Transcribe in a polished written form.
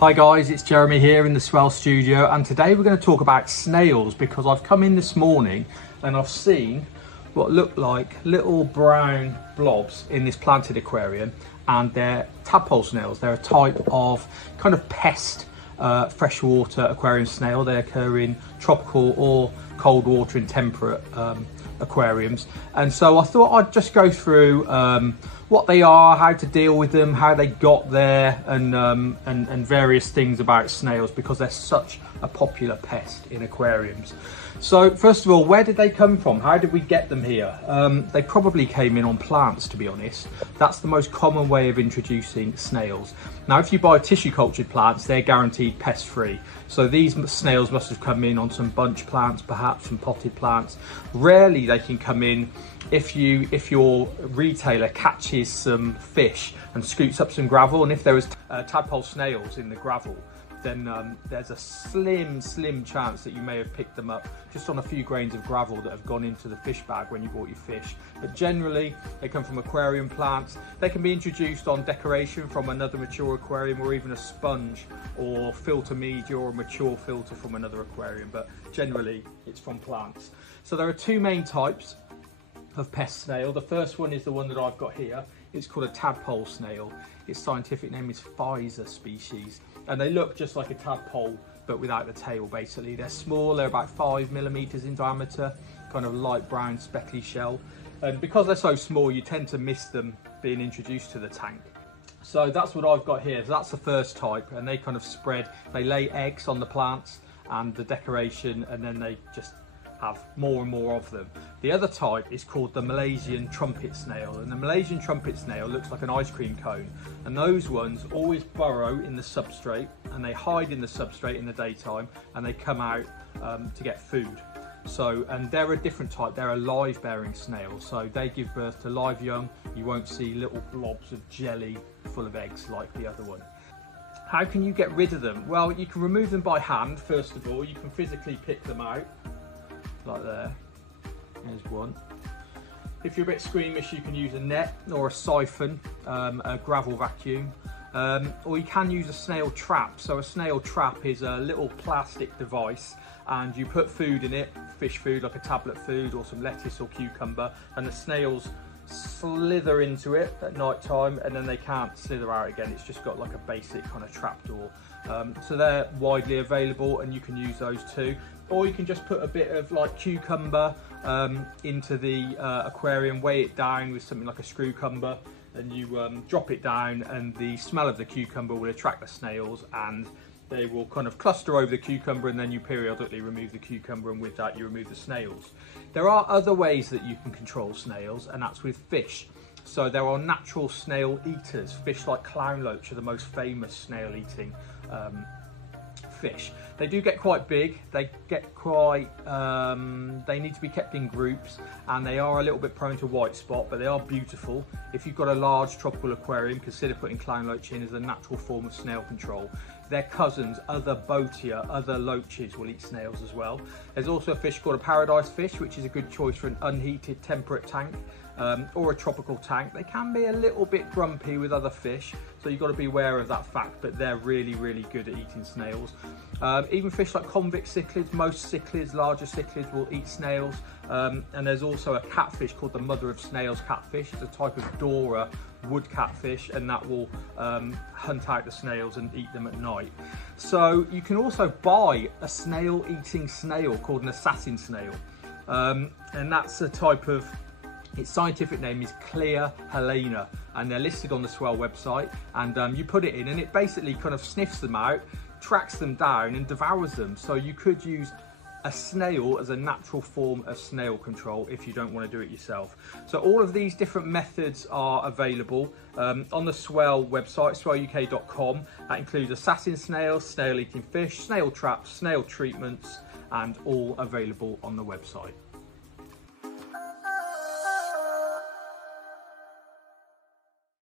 Hi guys, it's Jeremy here in the Swell studio, and today we're going to talk about snails because I've come in this morning and I've seen what look like little brown blobs in this planted aquarium, and they're tadpole snails. They're a type of kind of pest freshwater aquarium snail. They occur in tropical or cold water and temperate aquariums, and so I thought I'd just go through what they are, how to deal with them, how they got there, and various things about snails because they're such a popular pest in aquariums. So first of all, where did they come from? How did we get them here? They probably came in on plants, to be honest. That's the most common way of introducing snails. Now, if you buy tissue cultured plants, they're guaranteed pest free. So these snails must have come in on some bunch plants, perhaps some potted plants. Rarely they can come in if your retailer catches some fish and scoops up some gravel, and if there was tadpole snails in the gravel, then there's a slim chance that you may have picked them up just on a few grains of gravel that have gone into the fish bag when you bought your fish. But generally, they come from aquarium plants. They can be introduced on decoration from another mature aquarium, or even a sponge or filter media or a mature filter from another aquarium, but generally it's from plants. So there are two main types of pest snail. The first one is the one that I've got here. It's called a tadpole snail. Its scientific name is Pfizer species, and they look just like a tadpole but without the tail. Basically, they're small, they're about 5 millimeters in diameter, kind of light brown speckly shell, and because they're so small you tend to miss them being introduced to the tank. So that's what I've got here. So that's the first type, and they kind of spread, they lay eggs on the plants and the decoration, and then they just have more and more of them. The other type is called the Malaysian trumpet snail, and the Malaysian trumpet snail looks like an ice cream cone, and those ones always burrow in the substrate, and they hide in the substrate in the daytime, and they come out to get food. So, and they're a different type. They're a live bearing snail, so they give birth to live young. You won't see little blobs of jelly full of eggs like the other one. How can you get rid of them? Well, you can remove them by hand. First of all, you can physically pick them out like there. There's one. If you're a bit squeamish, you can use a net or a siphon, a gravel vacuum, or you can use a snail trap. So a snail trap is a little plastic device, and you put food in it, fish food like a tablet food or some lettuce or cucumber, and the snails slither into it at night time, and then they can't slither out again. It's just got like a basic kind of trap door. So they're widely available, and you can use those too. Or you can just put a bit of like cucumber into the aquarium, weigh it down with something like a screwcumber, and you drop it down, and the smell of the cucumber will attract the snails, and they will kind of cluster over the cucumber, and then you periodically remove the cucumber, and with that you remove the snails. There are other ways that you can control snails, and that's with fish. So there are natural snail eaters. Fish like clownloach are the most famous snail eating fish. They do get quite big, they get quite, they need to be kept in groups, and they are a little bit prone to white spot, but they are beautiful. If you've got a large tropical aquarium, consider putting clownloach in as a natural form of snail control. Their cousins, other botia, other loaches, will eat snails as well. There's also a fish called a paradise fish, which is a good choice for an unheated temperate tank, or a tropical tank. They can be a little bit grumpy with other fish, so you've got to be aware of that fact, but they're really good at eating snails. Even fish like convict cichlids, most cichlids, larger cichlids, will eat snails. And there's also a catfish called the mother of snails catfish. It's a type of Dora wood catfish, and that will hunt out the snails and eat them at night. So you can also buy a snail eating snail called an assassin snail, and that's a type of, its scientific name is Clear Helena, and they're listed on the Swell website, and you put it in and it basically kind of sniffs them out, tracks them down and devours them. So you could use a snail as a natural form of snail control if you don't want to do it yourself. So all of these different methods are available on the Swell website, swelluk.com. That includes assassin snails, snail eating fish, snail traps, snail treatments, and all available on the website.